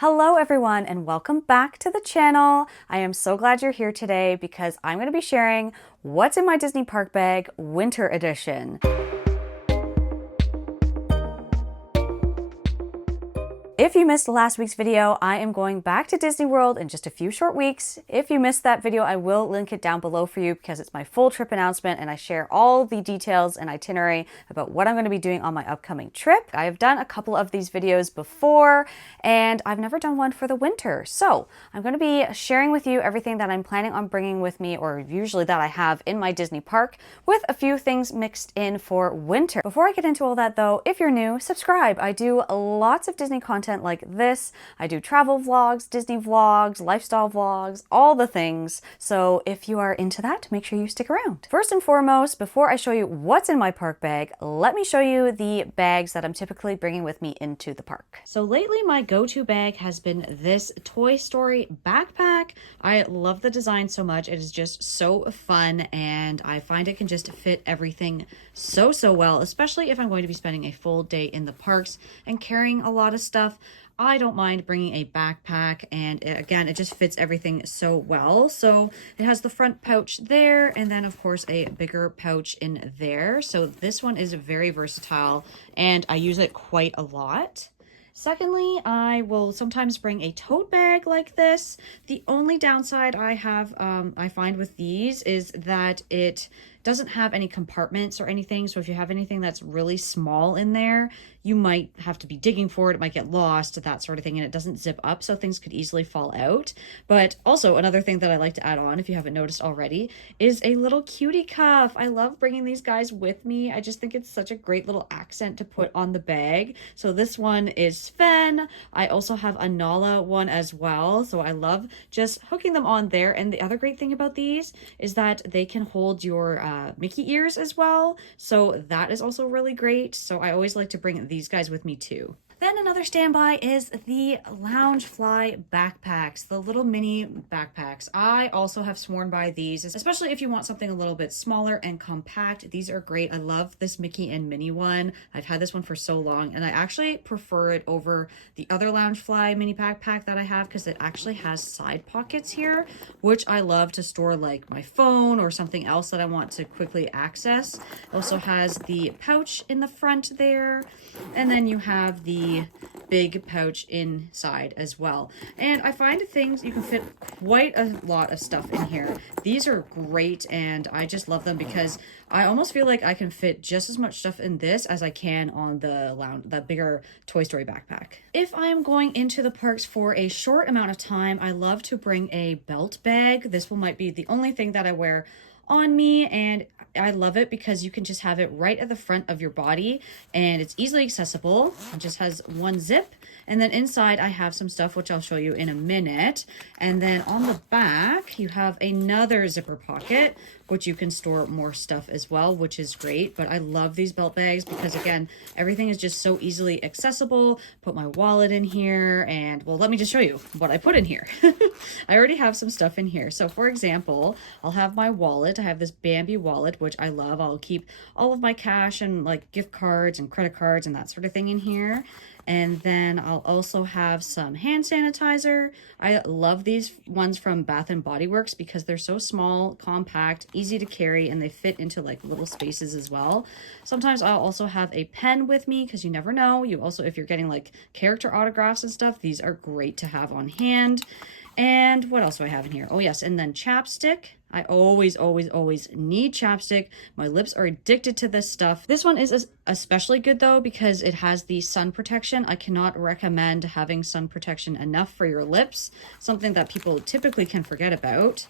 Hello everyone and welcome back to the channel. I am so glad you're here today because I'm going to be sharing what's in my Disney Park bag winter edition. If you missed last week's video, I am going back to Disney World in just a few short weeks. If you missed that video, I will link it down below for you because it's my full trip announcement and I share all the details and itinerary about what I'm going to be doing on my upcoming trip. I have done a couple of these videos before and I've never done one for the winter. So I'm going to be sharing with you everything that I'm planning on bringing with me, or usually that I have in my Disney park, with a few things mixed in for winter. Before I get into all that though, if you're new, subscribe. I do lots of Disney content like this. I do travel vlogs, Disney vlogs, lifestyle vlogs, all the things. So if you are into that, make sure you stick around. First and foremost, before I show you what's in my park bag, let me show you the bags that I'm typically bringing with me into the park. So lately my go-to bag has been this Toy Story backpack. I love the design so much. It is just so fun and I find it can just fit everything so well, especially if I'm going to be spending a full day in the parks and carrying a lot of stuff. I don't mind bringing a backpack, and again, it just fits everything so well. So it has the front pouch there, and then of course a bigger pouch in there. So this one is very versatile and I use it quite a lot. Secondly, I will sometimes bring a tote bag like this. The only downside I have, I find with these is that it doesn't have any compartments or anything. So if you have anything that's really small in there, you might have to be digging for it. It might get lost, that sort of thing. And it doesn't zip up, so things could easily fall out. But also another thing that I like to add on, if you haven't noticed already, is a little cutie cuff. I love bringing these guys with me. I just think it's such a great little accent to put on the bag. So this one is Sven. I also have a Nala one as well. So I love just hooking them on there. And the other great thing about these is that they can hold your Mickey ears as well. So that is also really great. So I always like to bring these guys with me too. Then another standby is the Loungefly backpacks, the little mini backpacks. I also have sworn by these, especially if you want something a little bit smaller and compact. These are great. I love this Mickey and Minnie one. I've had this one for so long, and I actually prefer it over the other Loungefly mini backpack that I have because it actually has side pockets here, which I love to store like my phone or something else that I want to quickly access. It also has the pouch in the front there, and then you have the big pouch inside as well. And I find things, you can fit quite a lot of stuff in here. These are great and I just love them because I almost feel like I can fit just as much stuff in this as I can on the bigger Toy Story backpack. If I'm going into the parks for a short amount of time, I love to bring a belt bag. This one might be the only thing that I wear on me, and I love it because you can just have it right at the front of your body and it's easily accessible. It just has one zip, and then inside I have some stuff which I'll show you in a minute, and then on the back you have another zipper pocket which you can store more stuff as well, which is great. But I love these belt bags because again, everything is just so easily accessible. Put my wallet in here, and well, let me just show you what I put in here. I already have some stuff in here. So for example, I'll have my wallet. I have this Bambi wallet, which I love. I'll keep all of my cash and like gift cards and credit cards and that sort of thing in here. And then I'll also have some hand sanitizer. I love these ones from Bath and Body Works because they're so small, compact, easy to carry, and they fit into like little spaces as well. Sometimes I'll also have a pen with me because you never know. You also, if you're getting like character autographs and stuff, these are great to have on hand. And what else do I have in here? Oh yes, and then chapstick. I always need chapstick. My lips are addicted to this stuff. This one is especially good though because it has the sun protection. I cannot recommend having sun protection enough for your lips, something that people typically can forget about.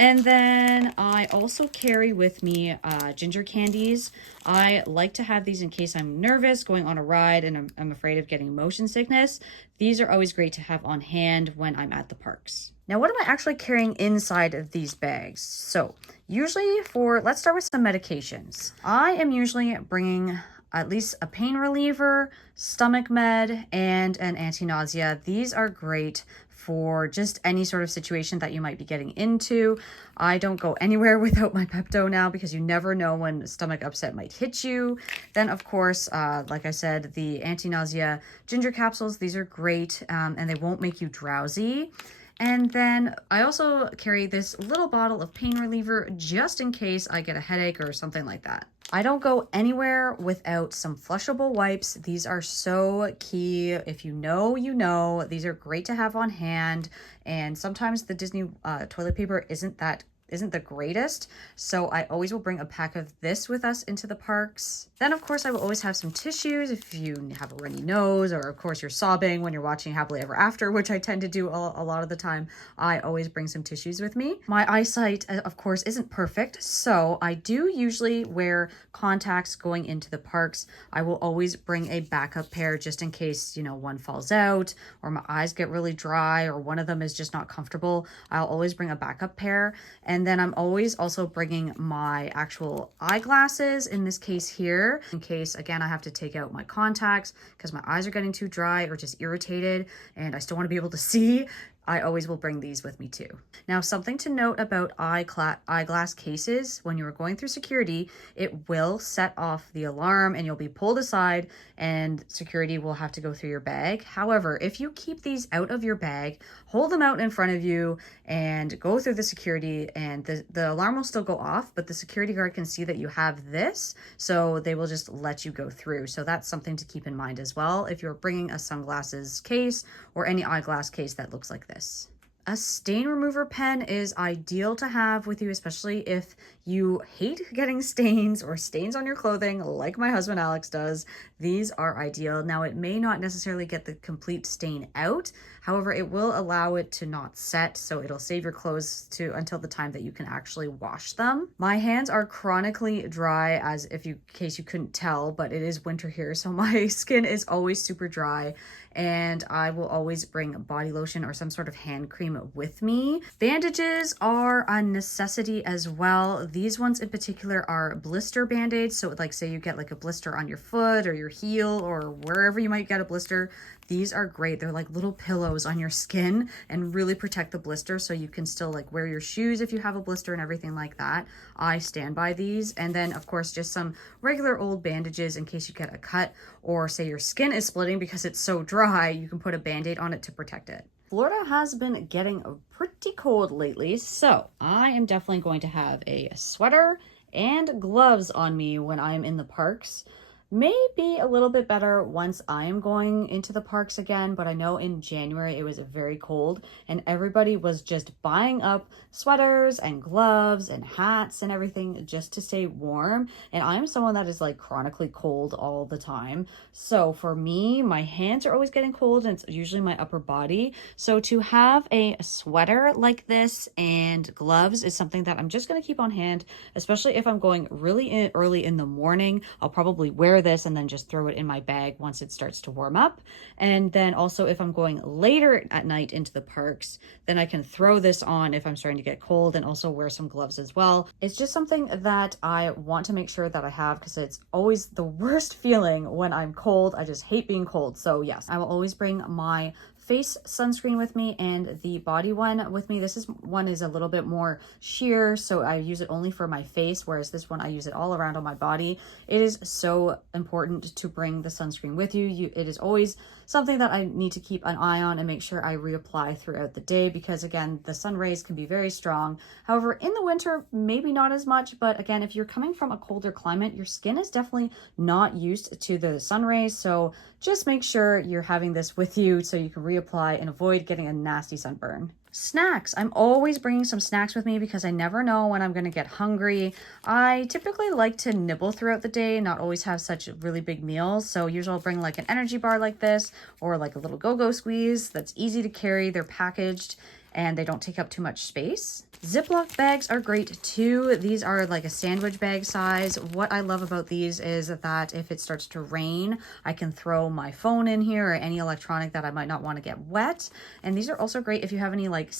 And then I also carry with me ginger candies. I like to have these in case I'm nervous going on a ride and I'm afraid of getting motion sickness. These are always great to have on hand when I'm at the parks. Now, what am I actually carrying inside of these bags? So usually let's start with some medications. I am usually bringing at least a pain reliever, stomach med, and an anti-nausea. These are great for just any sort of situation that you might be getting into. I don't go anywhere without my Pepto now because you never know when stomach upset might hit you. Then of course, like I said, the anti-nausea ginger capsules, these are great, and they won't make you drowsy. And then I also carry this little bottle of pain reliever just in case I get a headache or something like that. I don't go anywhere without some flushable wipes. These are so key. If you know, you know. These are great to have on hand. And sometimes the Disney toilet paper isn't the greatest, so I always will bring a pack of this with us into the parks. Then of course I will always have some tissues if you have a runny nose, or of course you're sobbing when you're watching Happily Ever After, which I tend to do a lot of the time. I always bring some tissues with me. My eyesight of course isn't perfect, so I do usually wear contacts going into the parks. I will always bring a backup pair just in case, you know, one falls out or my eyes get really dry or one of them is just not comfortable. I'll always bring a backup pair. And then I'm always also bringing my actual eyeglasses, in this case here, in case, again, I have to take out my contacts because my eyes are getting too dry or just irritated and I still want to be able to see. I always will bring these with me too. Now, something to note about eyeglass cases, when you are going through security, it will set off the alarm and you'll be pulled aside and security will have to go through your bag. However, if you keep these out of your bag, hold them out in front of you and go through the security, and the alarm will still go off, but the security guard can see that you have this, so they will just let you go through. So that's something to keep in mind as well if you're bringing a sunglasses case or any eyeglass case that looks like this. A stain remover pen is ideal to have with you, especially if you hate getting stains or stains on your clothing like my husband Alex does. These are ideal. Now, it may not necessarily get the complete stain out. However, it will allow it to not set, so it'll save your clothes until the time that you can actually wash them. My hands are chronically dry, as in case you couldn't tell, but it is winter here, so my skin is always super dry, and I will always bring body lotion or some sort of hand cream with me. Bandages are a necessity as well. These ones in particular are blister band-aids. So like say you get like a blister on your foot or your heel or wherever you might get a blister, these are great. They're like little pillows on your skin and really protect the blister, so you can still like wear your shoes if you have a blister and everything like that. I stand by these. And then of course just some regular old bandages in case you get a cut or say your skin is splitting because it's so dry, you can put a band-aid on it to protect it. Florida has been getting pretty cold lately, so I am definitely going to have a sweater and gloves on me when I'm in the parks. Maybe a little bit better once I'm going into the parks again, but I know in January it was very cold and everybody was just buying up sweaters and gloves and hats and everything just to stay warm. And I'm someone that is like chronically cold all the time. So for me, my hands are always getting cold and it's usually my upper body. So to have a sweater like this and gloves is something that I'm just going to keep on hand, especially if I'm going really early in the morning. I'll probably wear this and then just throw it in my bag once it starts to warm up. And then also if I'm going later at night into the parks, then I can throw this on if I'm starting to get cold and also wear some gloves as well. It's just something that I want to make sure that I have because it's always the worst feeling when I'm cold. I just hate being cold. So yes, I will always bring my face sunscreen with me and the body one with me. This one is a little bit more sheer, so I use it only for my face, whereas this one I use it all around on my body. It is so important to bring the sunscreen with you. It is always something that I need to keep an eye on and make sure I reapply throughout the day because again, the sun rays can be very strong. However, in the winter, maybe not as much, but again, if you're coming from a colder climate, your skin is definitely not used to the sun rays, so just make sure you're having this with you so you can reapply and avoid getting a nasty sunburn. Snacks. I'm always bringing some snacks with me because I never know when I'm going to get hungry. I typically like to nibble throughout the day, not always have such really big meals. So usually I'll bring like an energy bar like this or like a little go-go squeeze that's easy to carry. They're packaged and they don't take up too much space. Ziploc bags are great too. These are like a sandwich bag size. What I love about these is that if it starts to rain, I can throw my phone in here or any electronic that I might not want to get wet. And these are also great if you have any like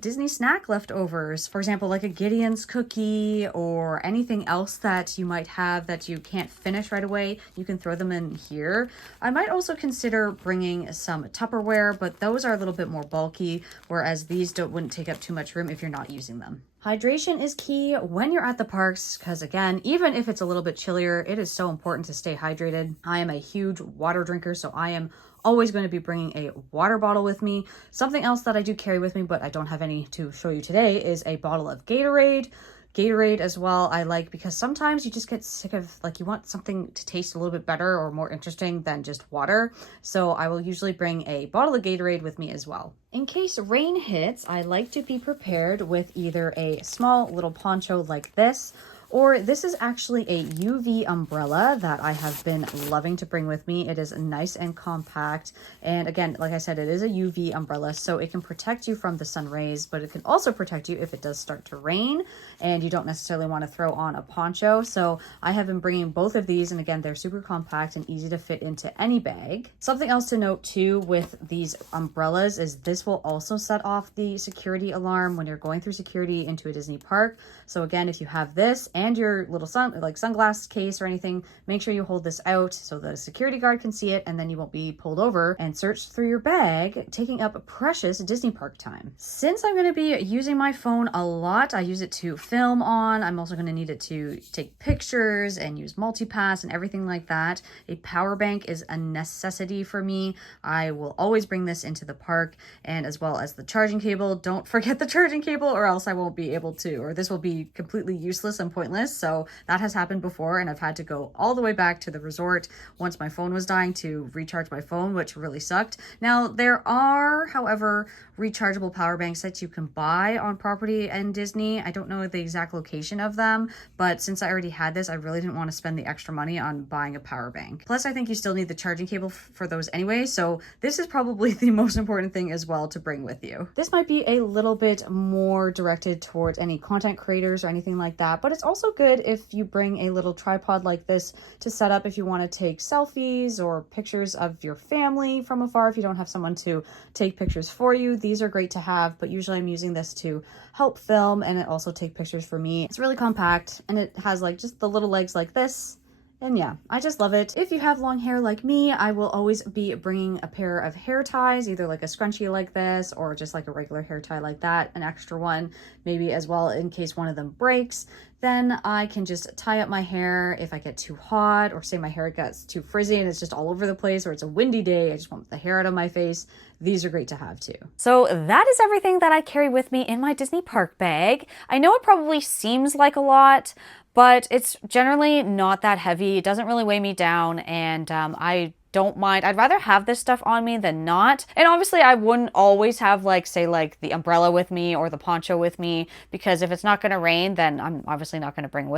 Disney snack leftovers. For example, like a Gideon's cookie or anything else that you might have that you can't finish right away, you can throw them in here. I might also consider bringing some Tupperware, but those are a little bit more bulky, whereas these wouldn't take up too much room if you're not using them. Hydration is key when you're at the parks because, again, even if it's a little bit chillier, it is so important to stay hydrated. I am a huge water drinker, so I am always going to be bringing a water bottle with me. Something else that I do carry with me, but I don't have any to show you today, is a bottle of Gatorade. Gatorade as well I like because sometimes you just get sick of, like, you want something to taste a little bit better or more interesting than just water. So I will usually bring a bottle of Gatorade with me as well. In case rain hits, I like to be prepared with either a small little poncho like this, or this is actually a UV umbrella that I have been loving to bring with me. It is nice and compact. And again, like I said, it is a UV umbrella, so it can protect you from the sun rays, but it can also protect you if it does start to rain and you don't necessarily want to throw on a poncho. So I have been bringing both of these, and again, they're super compact and easy to fit into any bag. Something else to note too with these umbrellas is this will also set off the security alarm when you're going through security into a Disney park. So again, if you have this and your little sunglass case or anything, make sure you hold this out so the security guard can see it, and then you won't be pulled over and searched through your bag, taking up precious Disney park time. Since I'm going to be using my phone a lot, I use it to film on. I'm also going to need it to take pictures and use multipass and everything like that. A power bank is a necessity for me. I will always bring this into the park, and as well as the charging cable. Don't forget the charging cable, or else I won't be able to, or this will be completely useless and pointless. So that has happened before, and I've had to go all the way back to the resort once my phone was dying to recharge my phone, which really sucked. Now, there are, however, rechargeable power banks that you can buy on property in Disney. I don't know the exact location of them, but since I already had this, I really didn't want to spend the extra money on buying a power bank. Plus, I think you still need the charging cable for those anyway, so this is probably the most important thing as well to bring with you. This might be a little bit more directed towards any content creators or anything like that, but it's also good if you bring a little tripod like this to set up if you want to take selfies or pictures of your family from afar if you don't have someone to take pictures for you. These are great to have, but usually I'm using this to help film and it also take pictures for me. It's really compact and it has like just the little legs like this. And yeah, I just love it. If you have long hair like me, I will always be bringing a pair of hair ties, either like a scrunchie like this or just like a regular hair tie like that, an extra one, maybe as well in case one of them breaks. Then I can just tie up my hair if I get too hot, or say my hair gets too frizzy and it's just all over the place, or it's a windy day, I just want the hair out of my face. These are great to have too. So that is everything that I carry with me in my Disney park bag. I know it probably seems like a lot, but it's generally not that heavy. It doesn't really weigh me down, and I don't mind. I'd rather have this stuff on me than not. And obviously I wouldn't always have like, say, like the umbrella with me or the poncho with me, because if it's not going to rain, then I'm obviously not going to bring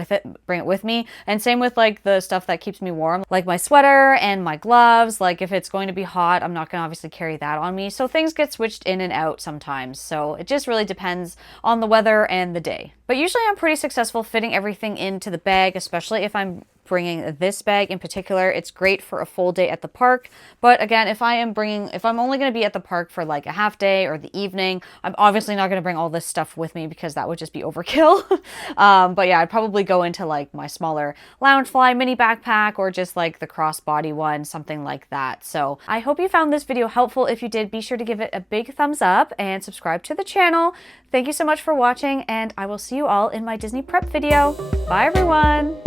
it with me. And same with like the stuff that keeps me warm, like my sweater and my gloves. Like if it's going to be hot, I'm not going to obviously carry that on me. So things get switched in and out sometimes. So it just really depends on the weather and the day. But usually I'm pretty successful fitting everything into the bag, especially if I'm bringing this bag in particular. It's great for a full day at the park. But again, if I'm only going to be at the park for like a half day or the evening, I'm obviously not going to bring all this stuff with me because that would just be overkill. But yeah, I'd probably go into like my smaller Loungefly mini backpack or just like the crossbody one, something like that. So I hope you found this video helpful. If you did, be sure to give it a big thumbs up and subscribe to the channel. Thank you so much for watching, and I will see you all in my Disney prep video. Bye everyone!